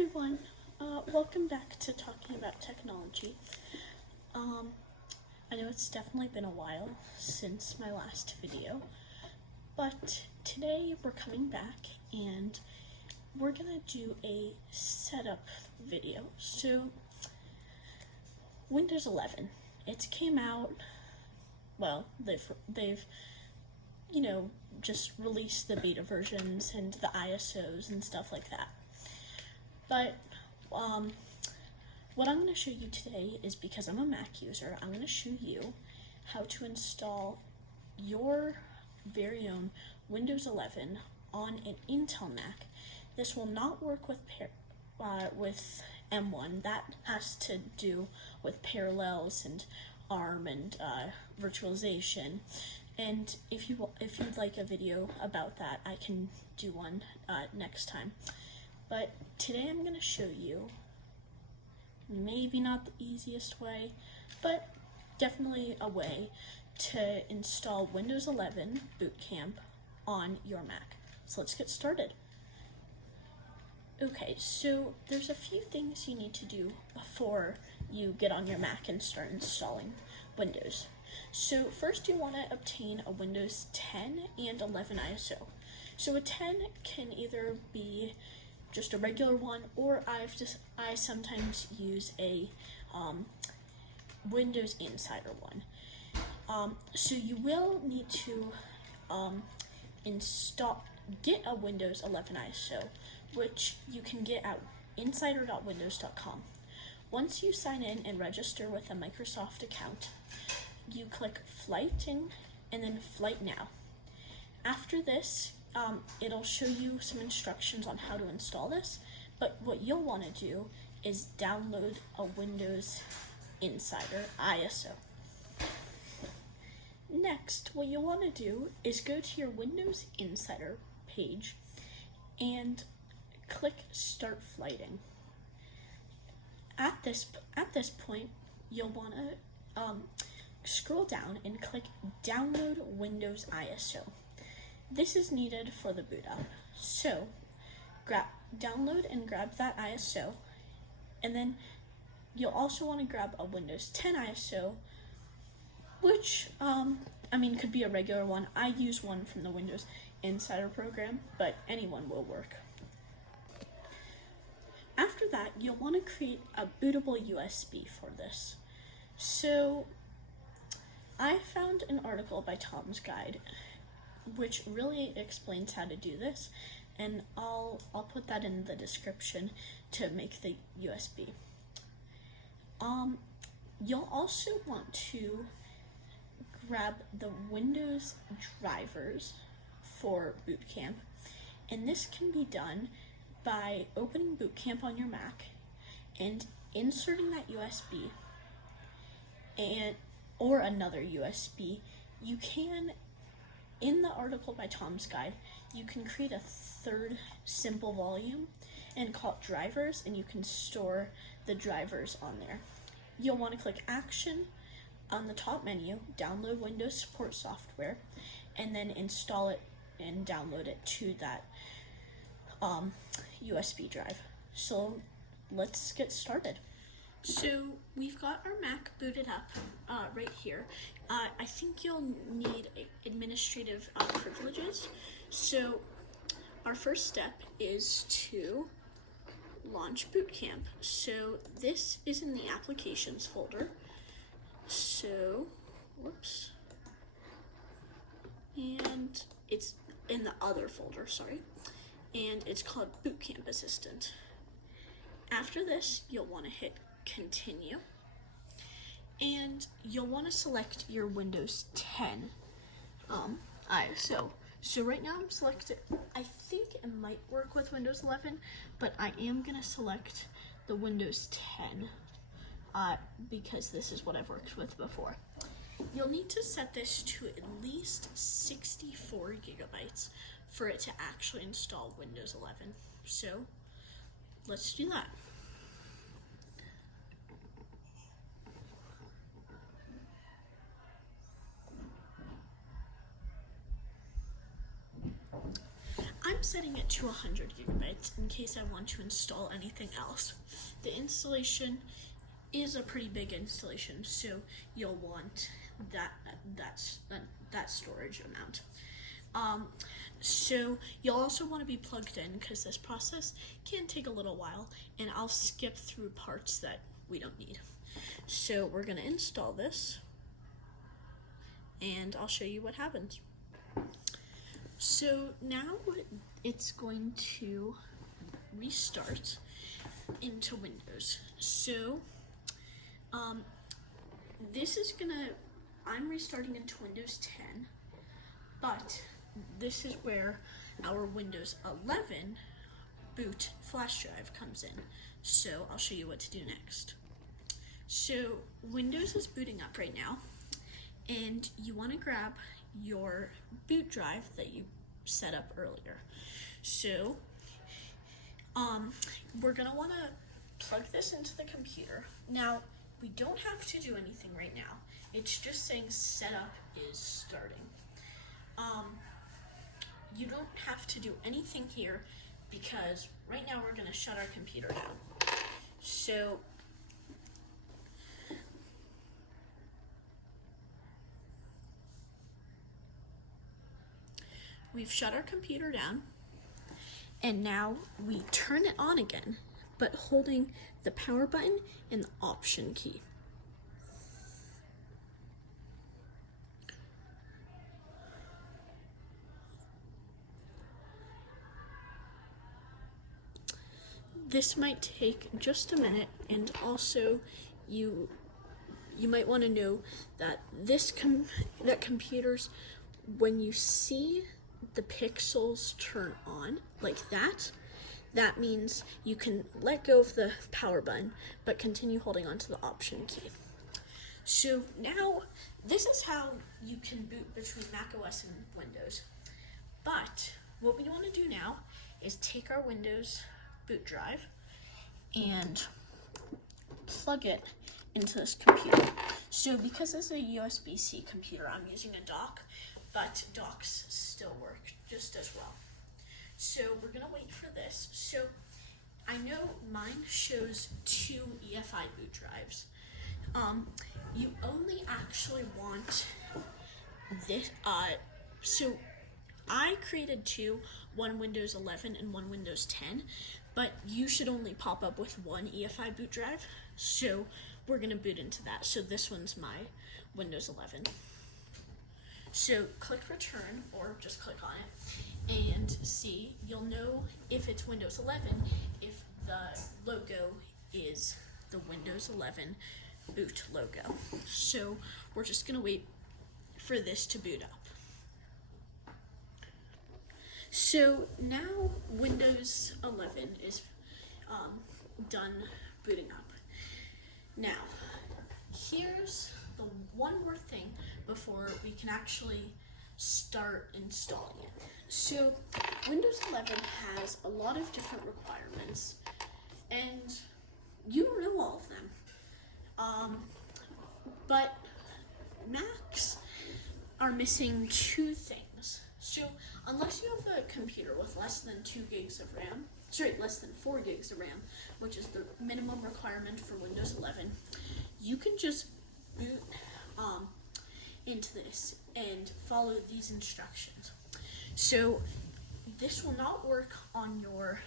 everyone, welcome back to Talking About Technology. I know it's definitely been a while since my last video, but today we're coming back and we're gonna do a setup video. So, Windows 11, it came out, well, they've just released the beta versions and the ISOs and stuff like that. But what I'm going to show you today is, because I'm a Mac user, I'm going to show you how to install your very own Windows 11 on an Intel Mac. This will not work with M1. That has to do with parallels and ARM and virtualization. And if you'd like a video about that, I can do one next time. But today I'm going to show you, maybe not the easiest way, but definitely a way to install Windows 11 Boot Camp on your Mac. So let's get started. Okay, so there's a few things you need to do before you get on your Mac and start installing Windows. So first you want to obtain a Windows 10 and 11 ISO. So a 10 can either be just a regular one, or I sometimes use a Windows Insider one. So you will need to get a Windows 11 ISO, which you can get at insider.windows.com. Once you sign in and register with a Microsoft account, you click Flight In and then Flight Now. After this, it'll show you some instructions on how to install this, but what you'll want to do is download a Windows Insider ISO. Next, what you'll want to do is go to your Windows Insider page and click Start Flighting. At this point, you'll want to scroll down and click Download Windows ISO. This is needed for the boot up. So, download and grab that ISO, and then you'll also want to grab a Windows 10 ISO, which, could be a regular one. I use one from the Windows Insider program, but anyone will work. After that, you'll want to create a bootable USB for this. So, I found an article by Tom's Guide which really explains how to do this, and I'll put that in the description to make the USB. You'll also want to grab the Windows drivers for Boot Camp, and this can be done by opening Boot Camp on your Mac and inserting that USB or another USB. You can, in the article by Tom's Guide, you can create a third simple volume and call it drivers, and you can store the drivers on there. You'll want to click Action on the top menu, download Windows Support Software, and then install it and download it to that USB drive. So let's get started. So we've got our Mac booted up right here. I think you'll need administrative privileges. So our first step is to launch Boot Camp. So this is in the Applications folder. So, whoops. And it's in the Other folder, sorry. And it's called Boot Camp Assistant. After this, you'll want to hit Continue, and you'll want to select your Windows 10 ISO. So right now I'm selected. I think it might work with Windows 11, but I am going to select the Windows 10 because this is what I've worked with before. You'll need to set this to at least 64 gigabytes for it to actually install Windows 11. So let's do that. I'm setting it to 100 gigabytes in case I want to install anything else. The installation is a pretty big installation, so you'll want that storage amount. So you'll also want to be plugged in because this process can take a little while, and I'll skip through parts that we don't need. So we're going to install this, and I'll show you what happens. So now it's going to restart into Windows. So I'm restarting into Windows 10, but this is where our Windows 11 boot flash drive comes in. So I'll show you what to do next. So Windows is booting up right now, and you want to grab your boot drive that you set up earlier. So we're going to want to plug this into the computer. Now, we don't have to do anything right now. It's just saying setup is starting. You don't have to do anything here because right now we're going to shut our computer down. So we've shut our computer down, and now we turn it on again, but holding the power button and the option key. This might take just a minute, and also you might want to know that that computers, when you see the pixels turn on like that, that means you can let go of the power button but continue holding on to the option key. So now this is how you can boot between macOS and Windows. But what we want to do now is take our Windows boot drive and plug it into this computer. So because it's a USB-C computer, I'm using a dock, but docks still work just as well. So we're gonna wait for this. So I know mine shows 2 EFI boot drives. You only actually want this, so I created 2, one Windows 11 and one Windows 10, but you should only pop up with 1 EFI boot drive, so we're going to boot into that. So this one's my Windows 11. So click return, or just click on it, and see, you'll know if it's Windows 11 if the logo is the Windows 11 boot logo. So we're just going to wait for this to boot up. So now Windows 11 is done booting up. Now, here's the one more thing before we can actually start installing it. So Windows 11 has a lot of different requirements, and you don't know all of them. But Macs are missing 2 things. So unless you have a computer with less than 4 gigs of RAM, which is the minimum requirement for Windows 11, you can just boot into this and follow these instructions. So this will not work on your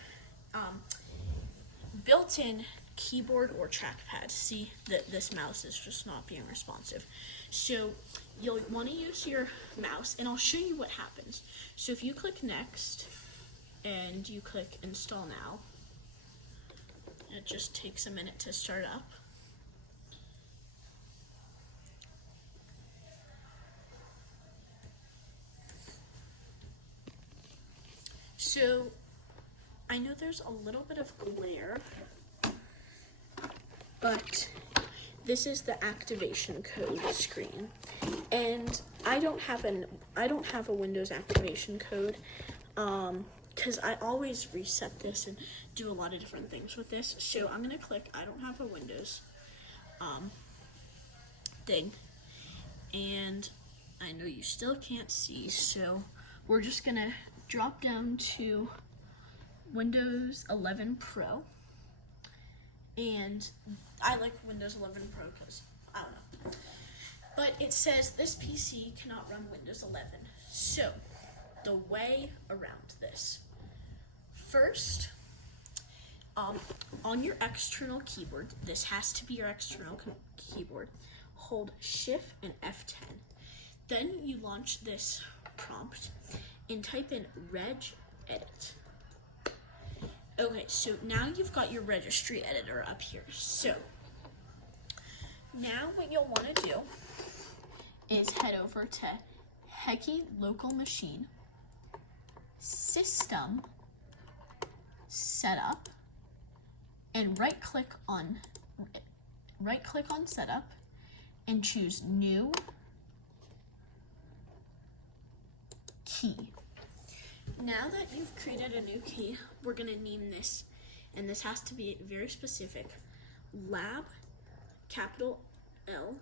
built-in keyboard or trackpad. See that this mouse is just not being responsive. So you'll want to use your mouse, and I'll show you what happens. So if you click next and you click install now, it just takes a minute to start up. So I know there's a little bit of glare, but this is the activation code screen, and I don't have a Windows activation code because I always reset this and do a lot of different things with this. So I'm gonna click I don't have a Windows thing, and I know you still can't see, so we're just gonna drop down to Windows 11 Pro. And I like Windows 11 Pro because, I don't know. But it says this PC cannot run Windows 11. So, the way around this. First, on your external keyboard, this has to be your external keyboard, hold Shift and F10. Then you launch this prompt and type in regedit. Okay, so now you've got your registry editor up here. So now what you'll want to do is head over to Heki Local Machine, System, Setup, and right click on Setup and choose New Key. Now that you've created a new key, we're going to name this, and this has to be very specific, lab, capital L,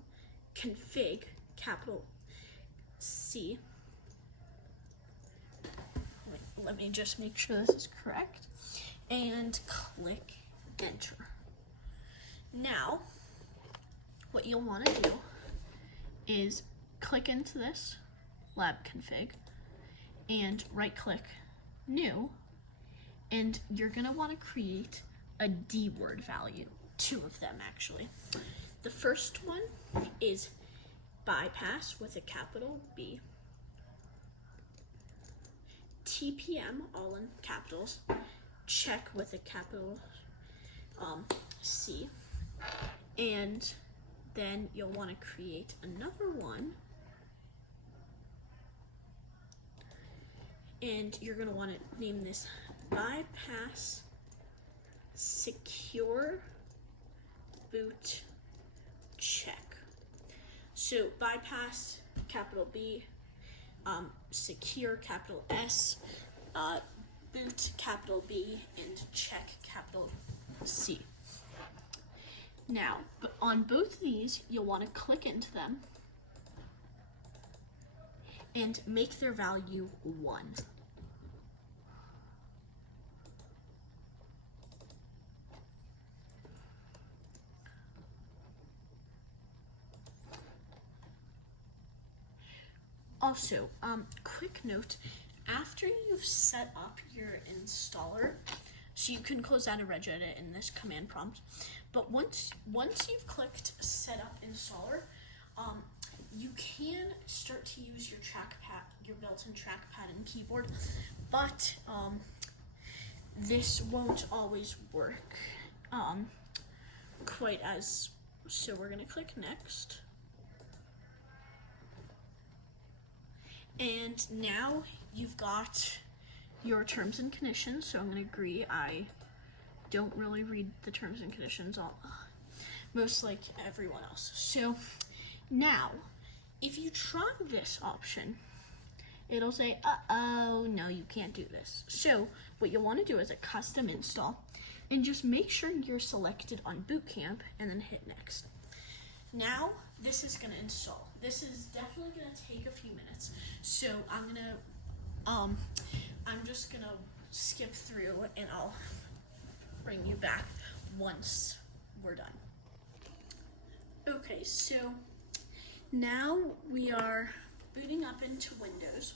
config, capital C. Wait, let me just make sure this is correct, and click enter. Now, what you'll want to do is click into this lab config, and right click new, and you're gonna want to create a D-word value, 2 of them actually. The first one is bypass with a capital B, TPM all in capitals, check with a capital C, and then you'll want to create another one, and you're going to want to name this bypass secure boot check. So bypass capital B, secure capital S, boot capital B, and check capital C. Now, on both of these, you'll want to click into them and make their value 1. Also, quick note, after you've set up your installer, so you can close out a regedit in this command prompt, but once you've clicked set up installer, you can start to use your trackpad, your built-in trackpad and keyboard, but this won't always work quite as, so we're gonna click next. And now you've got your terms and conditions, so I'm gonna agree. I don't really read the terms and conditions, most like everyone else. So now, if you try this option, it'll say, uh-oh, no, you can't do this. So what you'll want to do is a custom install, and just make sure you're selected on Boot Camp, and then hit next. Now, this is gonna install. This is definitely gonna take a few minutes, so I'm just gonna skip through, and I'll bring you back once we're done. Okay, so now we are booting up into Windows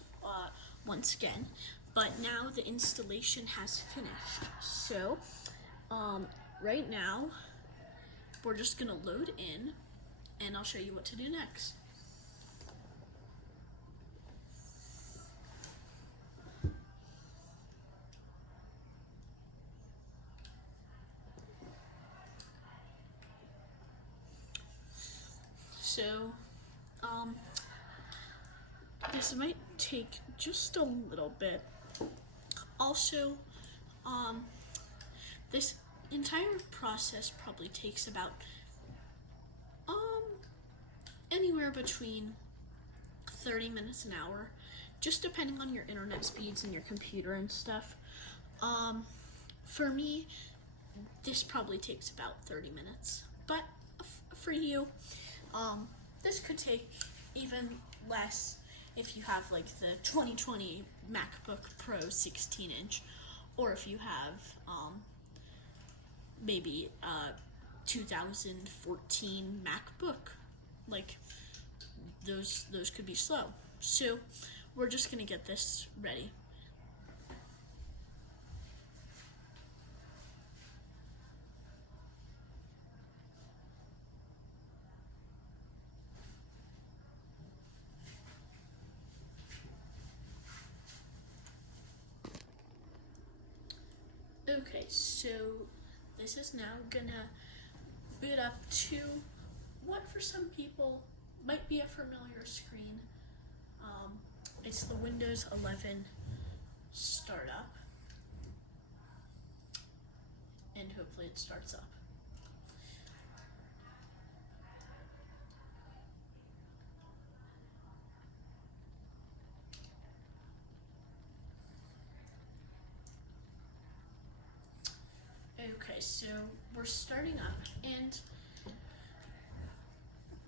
once again, but now the installation has finished. So right now we're just gonna load in, and I'll show you what to do next. So this might take just a little bit. Also, this entire process probably takes about anywhere between 30 minutes an hour, just depending on your internet speeds and your computer and stuff. For me, this probably takes about 30 minutes, but for you, this could take even less, if you have like the 2020 MacBook Pro 16-inch, or if you have maybe a 2014 MacBook, like those could be slow. So we're just gonna get this ready. Okay, so this is now gonna boot up to what for some people might be a familiar screen. It's the Windows 11 startup, and hopefully it starts up. Okay, so we're starting up, and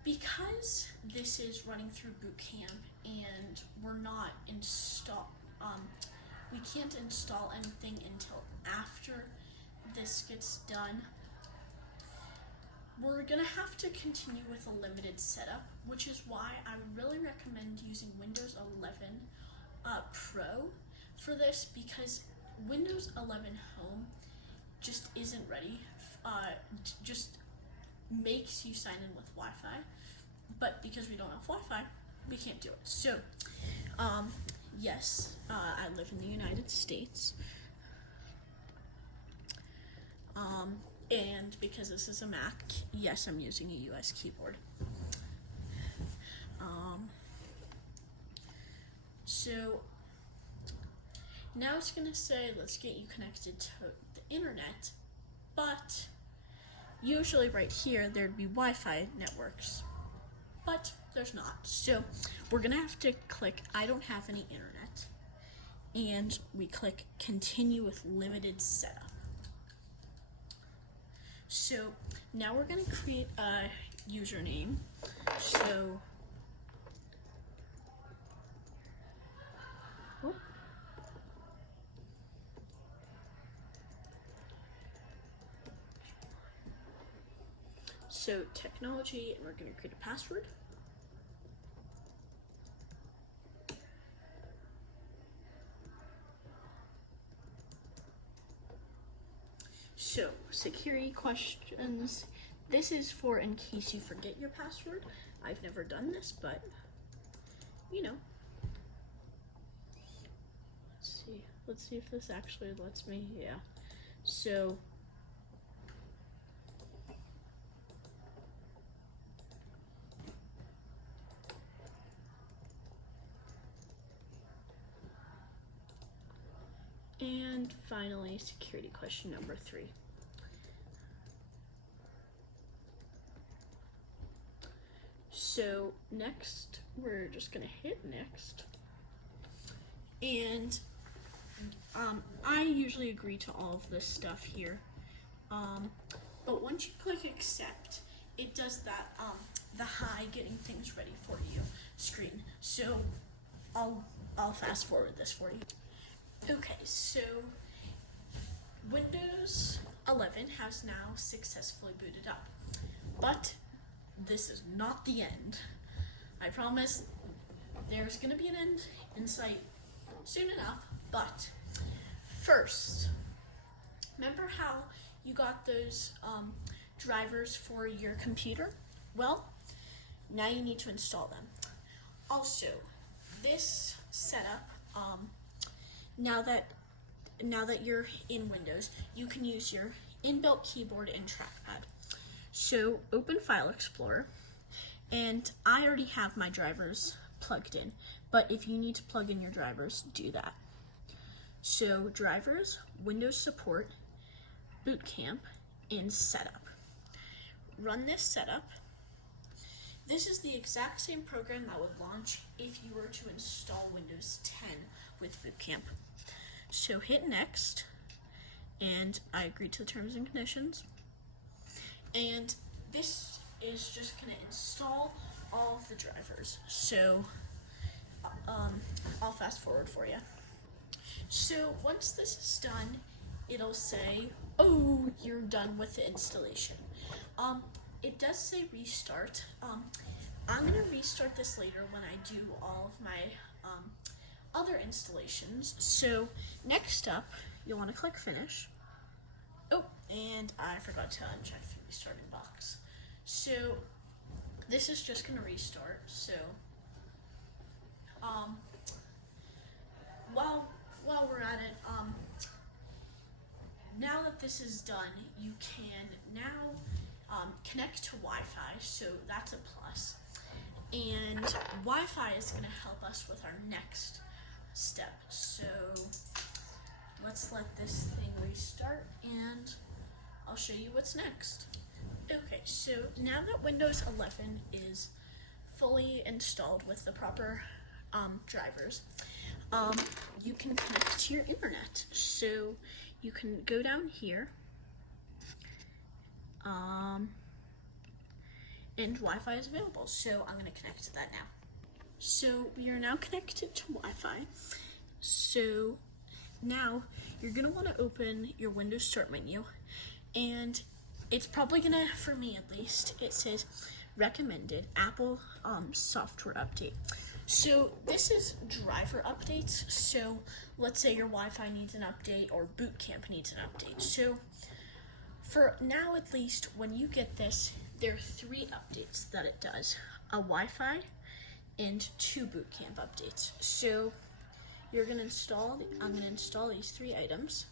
because this is running through boot camp and we're not we can't install anything until after this gets done, we're gonna have to continue with a limited setup, which is why I would really recommend using Windows 11 Pro for this, because Windows 11 Home just isn't ready. Just makes you sign in with Wi-Fi, but because we don't have Wi-Fi, we can't do it. So, yes, I live in the United States, and because this is a Mac, yes, I'm using a US keyboard. So now it's gonna say, let's get you connected to the internet, but usually right here there'd be Wi-Fi networks, but there's not. So we're gonna have to click I don't have any internet, and we click continue with limited setup. So now we're gonna create a username. So technology, and we're going to create a password. So security questions. This is for in case you forget your password. I've never done this, but you know. Let's see if this actually lets me. Yeah. So and finally, security question number 3. So next, we're just gonna hit next. And I usually agree to all of this stuff here. But once you click accept, it does that, the hi, getting things ready for you screen. So I'll fast forward this for you. Okay, so Windows 11 has now successfully booted up, but this is not the end. I promise there's gonna be an end in sight soon enough, but first, remember how you got those drivers for your computer? Well, now you need to install them. Also, this setup, now that you're in Windows, you can use your inbuilt keyboard and trackpad. So open File Explorer, and I already have my drivers plugged in, but if you need to plug in your drivers, do that. So drivers, Windows support, boot camp, and setup. Run this setup. This is the exact same program that would launch if you were to install Windows 10 with boot camp. So hit next, and I agree to the terms and conditions. And this is just gonna install all of the drivers. So I'll fast forward for you. So once this is done, it'll say, "Oh, you're done with the installation." It does say restart. I'm gonna restart this later when I do all of my other installations. So next up, you'll want to click finish. Oh, and I forgot to uncheck the restarting box. So this is just gonna restart. So while we're at it, now that this is done, you can now connect to Wi-Fi, so that's a plus. And Wi-Fi is going to help us with our next step. So let's let this thing restart and I'll show you what's next. Okay, so now that Windows 11 is fully installed with the proper drivers, you can connect to your internet. So you can go down here, and Wi-Fi is available. So I'm going to connect to that now. So we are now connected to Wi-Fi. So now you're going to want to open your Windows Start menu, and it's probably going to, for me at least, it says recommended Apple software update. So this is driver updates. So let's say your Wi-Fi needs an update or Boot Camp needs an update. So for now, at least, when you get this, there are 3 updates that it does: a Wi-Fi and 2 Boot Camp updates. So you're gonna install. I'm gonna install these 3 items,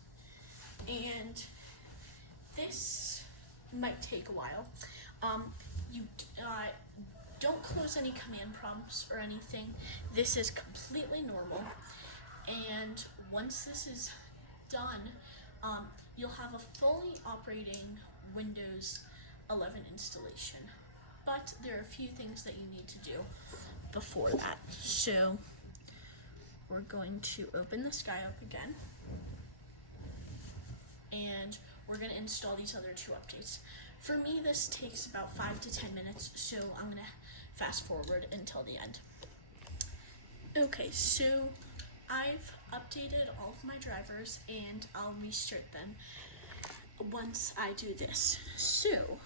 and this might take a while. You don't close any command prompts or anything. This is completely normal, and once this is done, you'll have a fully operating Windows 11 installation. But there are a few things that you need to do before that. So we're going to open this guy up again, and we're going to install these other 2 updates. For me, this takes about 5 to 10 minutes, so I'm going to fast forward until the end. Okay, so I've updated all of my drivers, and I'll restart them once I do this. So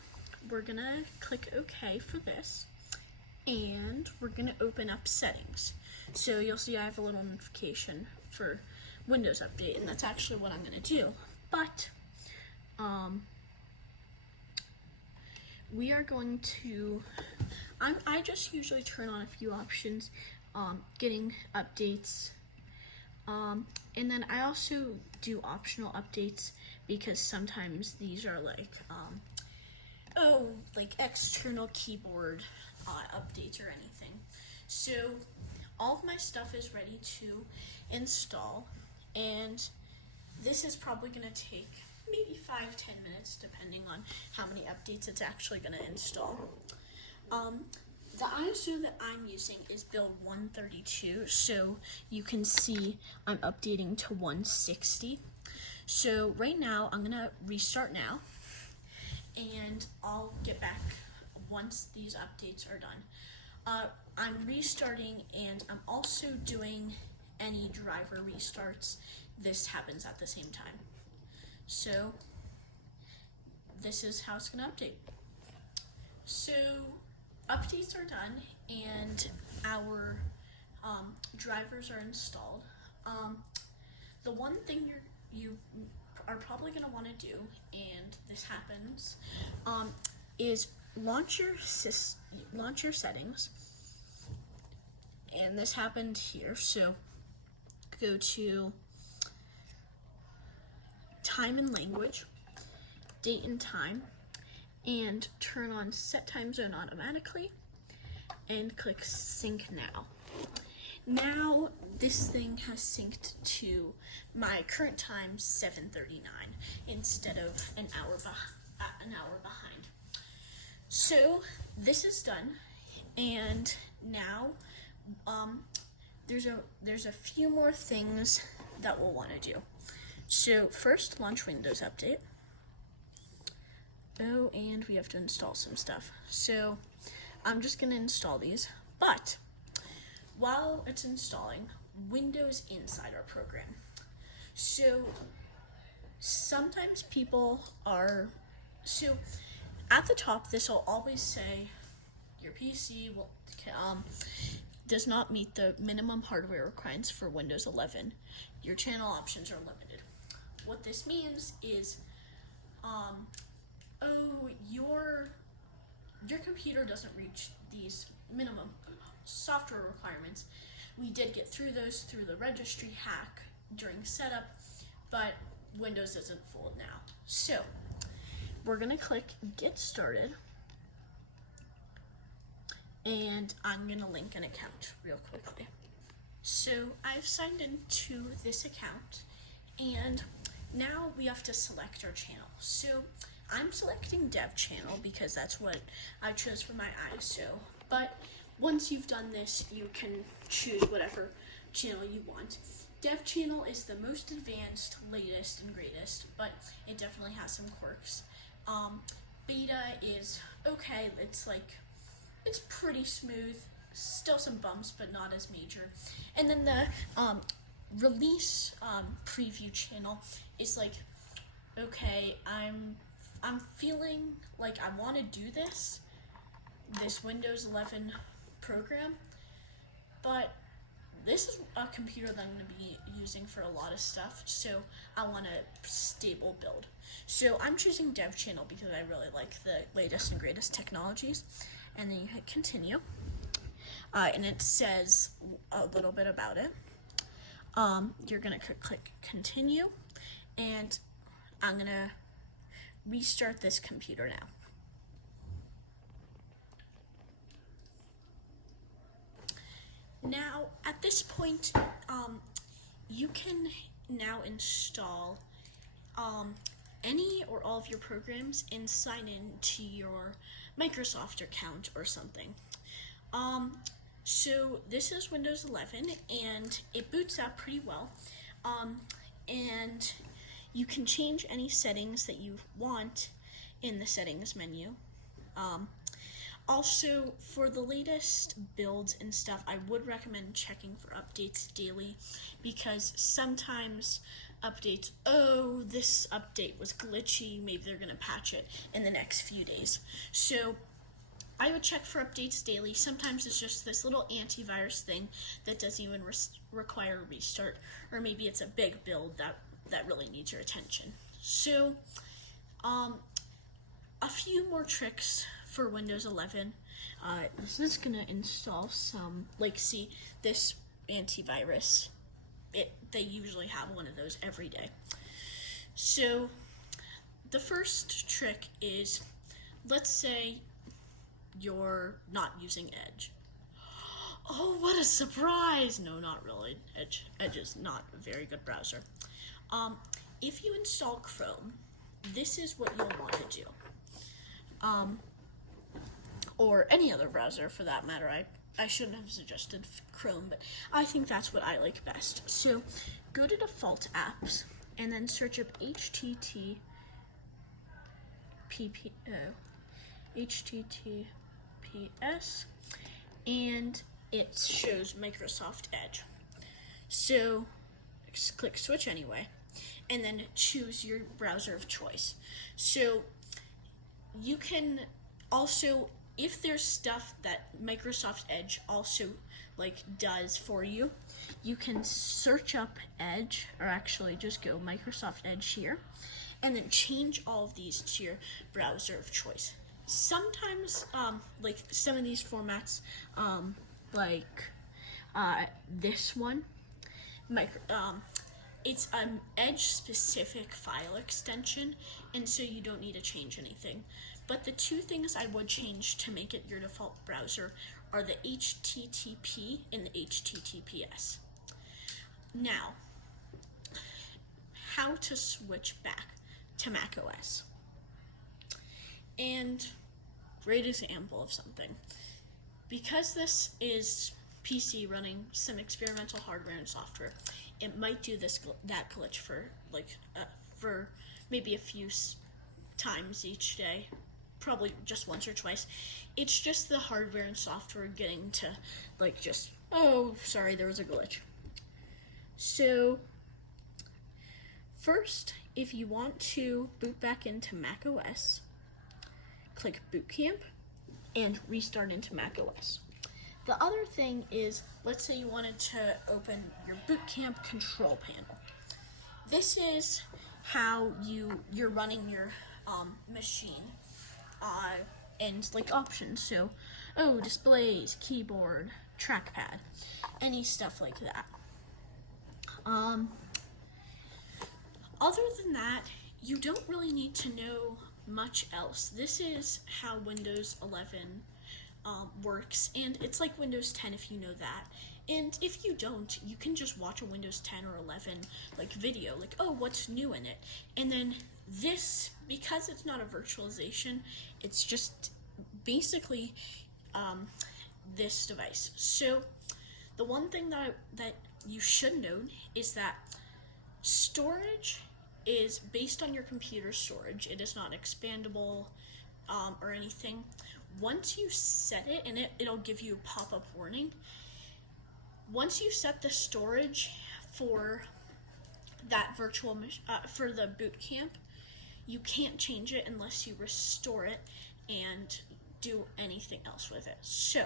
we're going to click OK for this, and we're going to open up settings. So you'll see I have a little notification for Windows Update, and that's actually what I'm going to do. But we are going to, I just usually turn on a few options, getting updates, and then I also do optional updates because sometimes these are like, like external keyboard updates or anything. So all of my stuff is ready to install, and this is probably going to take maybe 5-10 minutes depending on how many updates it's actually going to install. The ISO that I'm using is build 132, so you can see I'm updating to 160. So right now I'm going to restart now, and I'll get back once these updates are done. I'm restarting, and I'm also doing any driver restarts. This happens at the same time. So this is how it's going to update. So updates are done, and our drivers are installed. The one thing you are probably going to want to do, and this happens, is launch your settings. And this happened here. So go to time and language, date and time, and turn on set time zone automatically, and click sync now. Now this thing has synced to my current time, 7:39, instead of an hour behind. So this is done, and now there's a few more things that we'll want to do. So first, launch Windows Update. Oh, and we have to install some stuff. So I'm just going to install these. But while it's installing Windows inside our program. So sometimes so at the top, this will always say your PC does not meet the minimum hardware requirements for Windows 11. Your channel options are limited. What this means is, your computer doesn't reach these minimum software requirements. We did get through those through the registry hack during setup, but Windows isn't full now. So we're gonna click Get Started, and I'm gonna link an account real quickly. So I've signed into this account, and now we have to select our channel. So I'm selecting Dev Channel because that's what I chose for my ISO. But once you've done this, you can choose whatever channel you want. Dev Channel is the most advanced, latest, and greatest, but it definitely has some quirks. Beta is okay. It's pretty smooth. Still some bumps, but not as major. And then the release preview channel is like, okay, I'm feeling like I want to do this Windows 11 program, but this is a computer that I'm going to be using for a lot of stuff, so I want a stable build. So I'm choosing Dev Channel because I really like the latest and greatest technologies. And then you hit Continue, and it says a little bit about it. You're going to click Continue, and I'm going to restart this computer now. Now, at this point, you can now install any or all of your programs and sign in to your Microsoft account or something. So this is Windows 11, and it boots up pretty well. And you can change any settings that you want in the settings menu. Also, for the latest builds and stuff, I would recommend checking for updates daily, because sometimes updates, this update was glitchy, maybe they're going to patch it in the next few days. So I would check for updates daily. Sometimes it's just this little antivirus thing that doesn't even require a restart, or maybe it's a big build that really needs your attention. So a few more tricks for Windows 11. This is gonna install some, see this antivirus. They usually have one of those every day. So the first trick is, let's say you're not using Edge. Oh, what a surprise! No, not really. Edge is not a very good browser. If you install Chrome, this is what you'll want to do. Or any other browser for that matter. I shouldn't have suggested Chrome, but I think that's what I like best. So go to Default Apps and then search up HTTPS, and it shows Microsoft Edge. So click Switch Anyway, and then choose your browser of choice. So you can also, if there's stuff that Microsoft Edge also does for you, you can search up Edge, or actually just go Microsoft Edge here, and then change all of these to your browser of choice. Sometimes, some of these formats, this one, it's an Edge-specific file extension, and so you don't need to change anything. But the two things I would change to make it your default browser are the HTTP and the HTTPS. Now, how to switch back to macOS. And great example of something. Because this is PC running some experimental hardware and software, it might do that glitch for maybe a few times each day, probably just once or twice. It's just the hardware and software getting to like just, oh, sorry, there was a glitch. So first, if you want to boot back into macOS, click Boot Camp and restart into macOS. The other thing is, let's say you wanted to open your Boot Camp control panel. This is how you're running your machine and like options. So, displays, keyboard, trackpad, any stuff like that. Other than that, you don't really need to know much else. This is how Windows 11 works, and it's like Windows 10 if you know that. And if you don't, you can just watch a Windows 10 or 11 like video, like, oh, what's new in it? And then this, because it's not a virtualization, it's just basically this device. So the one thing that you should know is that storage is based on your computer storage. It is not expandable or anything. Once you set it, and it'll give you a pop-up warning. Once you set the storage for that virtual for the boot camp, you can't change it unless you restore it and do anything else with it. So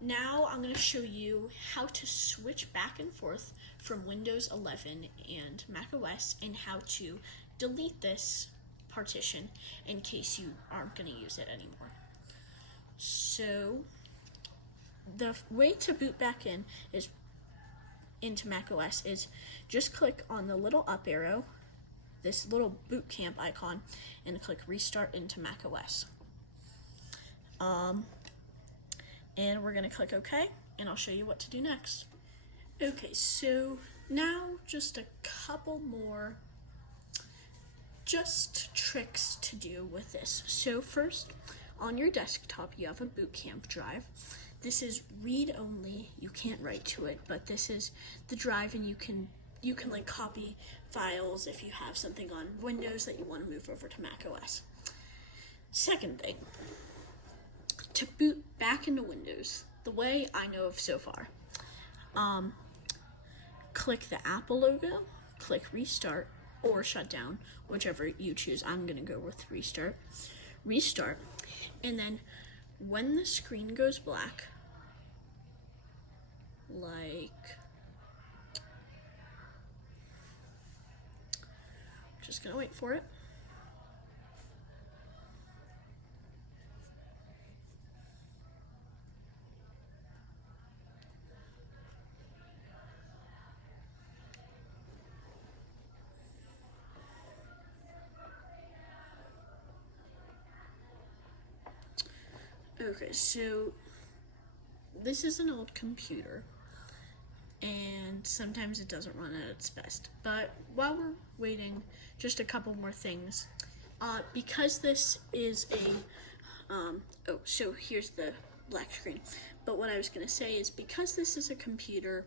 now I'm going to show you how to switch back and forth from Windows 11 and macOS, and how to delete this partition in case you aren't going to use it anymore. So the way to boot back into macOS is just click on the little up arrow, this little boot camp icon, and click restart into macOS. And we're going to click OK, and I'll show you what to do next. Okay, so now just a couple more just tricks to do with this. So first, on your desktop, you have a boot camp drive. This is read only, you can't write to it, but this is the drive, and you can like copy files if you have something on Windows that you want to move over to macOS. Second thing, to boot back into Windows, the way I know of so far, click the Apple logo, click restart or shut down, whichever you choose. I'm going to go with restart, and then when the screen goes black, like, just going to wait for it. Okay, so this is an old computer, and sometimes it doesn't run at its best. But while we're waiting, just a couple more things. Because this is so here's the black screen. But what I was going to say is, because this is a computer,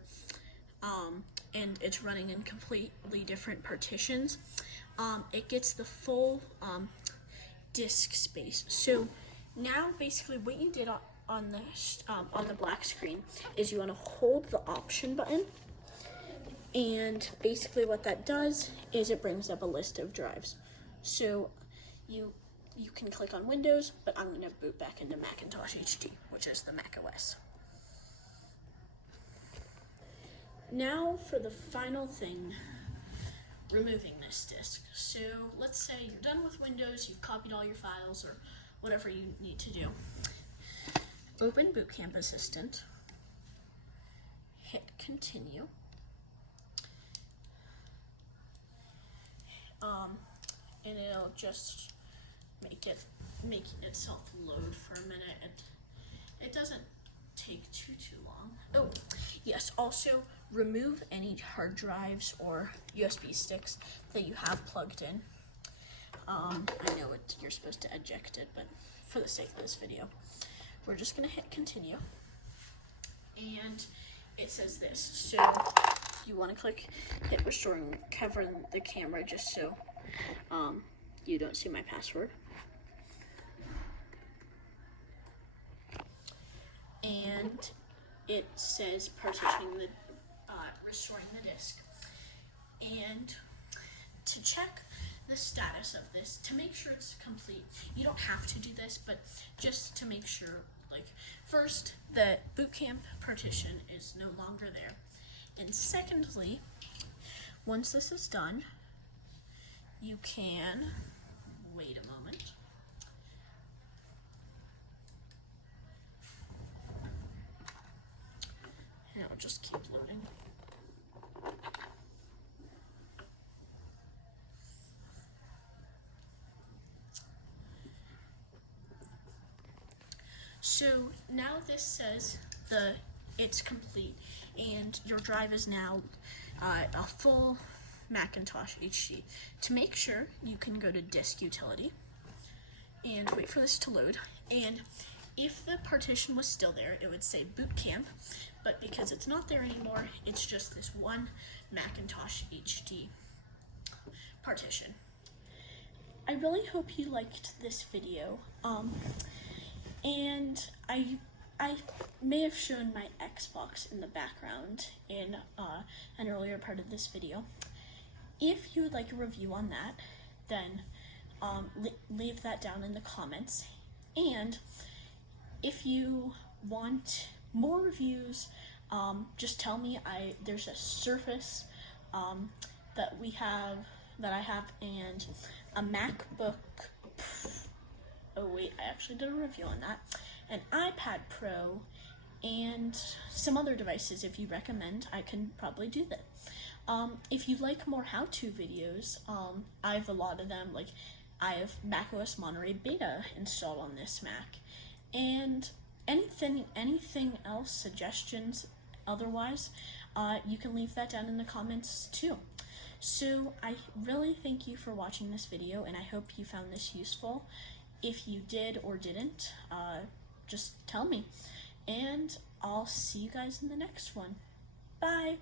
and it's running in completely different partitions, it gets the full disk space. So now, basically, what you did on the black screen is you want to hold the Option button, and basically what that does is it brings up a list of drives. So you can click on Windows, but I'm going to boot back into Macintosh HD, which is the Mac OS. Now for the final thing, removing this disk. So let's say you're done with Windows, you've copied all your files or whatever you need to do. Open Boot Camp Assistant, hit continue, and it'll just make itself load for a minute. It doesn't take too long. Oh, yes, also remove any hard drives or USB sticks that you have plugged in. I know you're supposed to eject it, but for the sake of this video, we're just going to hit continue. And it says this. So you want to hit restoring, covering the camera just so you don't see my password. and it says partitioning the, restoring the disk. And to check the status of this, to make sure it's complete, you don't have to do this, but just to make sure, like, first, the boot camp partition is no longer there. And secondly, once this is done, you can wait a moment. And it'll just keep loading. So now this says it's complete, and your drive is now a full Macintosh HD. To make sure, you can go to Disk Utility and wait for this to load. And if the partition was still there, it would say Boot Camp, but because it's not there anymore, it's just this one Macintosh HD partition. I really hope you liked this video. And I may have shown my Xbox in the background in an earlier part of this video. If you would like a review on that, then leave that down in the comments. And if you want more reviews, just tell me. There's a Surface that I have, and a MacBook. Oh wait, I actually did a review on that. An iPad Pro, and some other devices. If you recommend, I can probably do that. If you like more how-to videos, I have a lot of them. Like, I have macOS Monterey Beta installed on this Mac. And anything else, suggestions, otherwise, you can leave that down in the comments too. So I really thank you for watching this video, and I hope you found this useful. If you did or didn't, just tell me. And I'll see you guys in the next one. Bye!